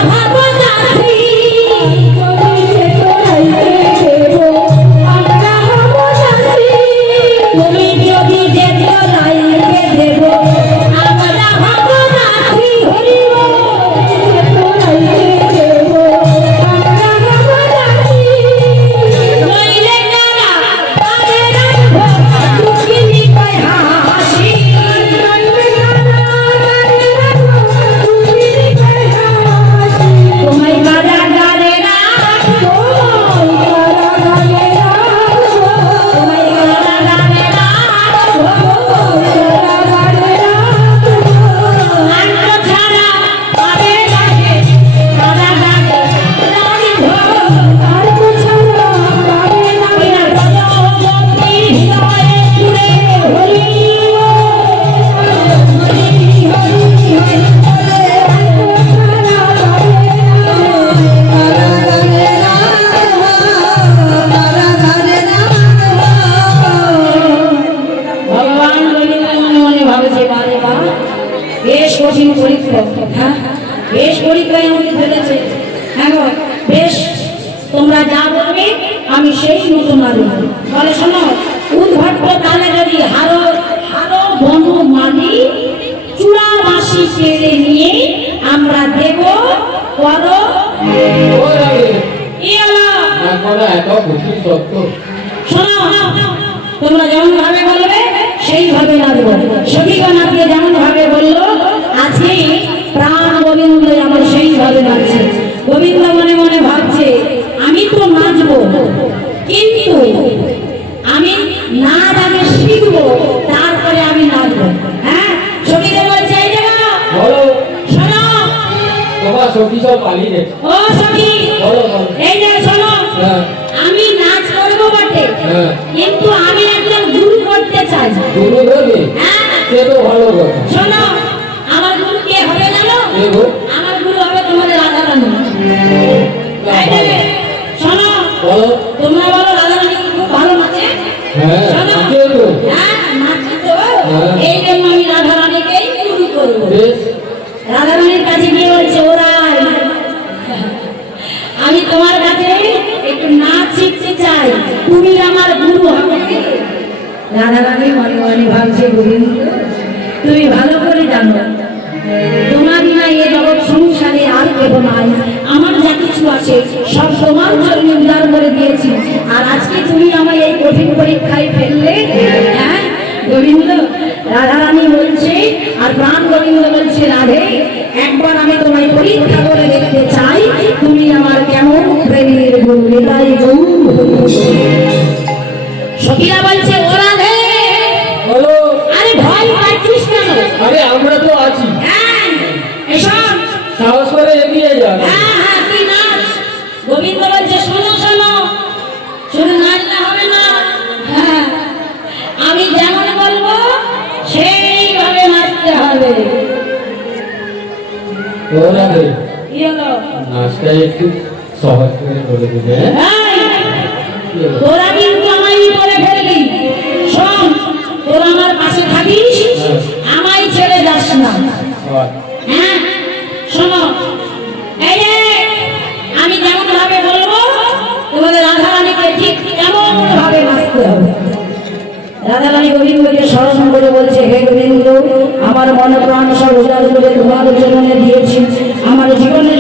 বলেছে হ্যাঁ গো, বেশ তোমরা যা বলবে আমি সেই মতো মানব। বলে শোনো, উদ্ভট্ট তালে যদি হারো হারো বন মালি চূড়া বাসি কেড়ে নিয়ে আমরা দেব করো শোনো, তোমরা যেমন ভাবে বলবে সেইভাবে নাচবো। সখীগণকে যেমন ভাবে বললো আজকে প্রাণ গোবিন্দ আমার সেইভাবে নাচছে। গোবিন্দ মনে মনে ভাবছে আমি তো নাচবো, কিন্তু আমি নাচ আগে শিখবো তারপরে আমি নাচবো। হ্যাঁ, সখীকে বলছে এই যে শোনো, তোমার সখী সব পালিয়ে গেছে। ও সখী এই যে শোনো, আমি নাচ করবো বটে, কিন্তু আমি একজন গুরু করতে চাই। গুরু হবে? হ্যাঁ, সে তো ভালো কথা। শোনো, আমার গুরু কে হবে জানো? আমার গুরু হবে তোমাদের রাধা রানী। শোনো, তোমরা বলো রাধা রানী খুব ভালো নাচে। শোনো, হ্যাঁ নাচে তো, এই জন্য আমি রাধা রানীকেই গুরু করবো। রাধা রানীর কাছে গিয়ে বলছে ওরাই আমি তোমার কাছে একটু নাচ শিখতে চাই, তুমি আমার গুরু হবে। রাধা রানী মনে মনে ভাবছে গোবিন্দ তুমি ভালো করে জানো তোমার বিনা এ জগৎ সংসারে আর কেউ নাই, আমার যা কিছু আছে সব তোমার জন্য উদ্ধার করে দিয়েছি, আর আজকে তুমি আমায় এই কঠিন পরীক্ষায় ফেললে। হ্যাঁ গোবিন্দ, রাধা রানী বলছে আর প্রাণ গোবিন্দ বলছে রাধে একবার আমি তোমায় পরীক্ষা করে দেখতে চাই তুমি আমার কেমন প্রেমের গুণ। এটাই গুণ। সখীরা বলছে ও রাধে, আরে ভয় পাচ্ছিস কেন? আরে আমরা তো আছি। হ্যাঁ এসব সাহস করে এগিয়ে যা। হ্যাঁ হ্যাঁ তুই নাচ। গোবিন্দ বলছে শোনো শোনো, শুধু নাচলে হবে না, হ্যাঁ আমি যেমন বলবো সেইভাবে নাচতে হবে। কি হলো? নাচটা একটু সহজ করে বলে দিলে। তোরা কিন্তু আমায় করে ফেললি। শোন, তোরা আমার পাশে থাকিস, আমায় ছেড়ে যাস না। হ্যাঁ শোনো, এই যে আমি যেমন ভাবে বলবো তোমাদের রাধা রানীকে ঠিক কেমন ভাবে নাচতে হবে। রাধা রানী গোবিন্দকে স্মরণ করে বলছে হে গোবিন্দ, আমার মন প্রাণ সব উজাড় করে তোমার চরণে দিয়েছি, আমার জীবনে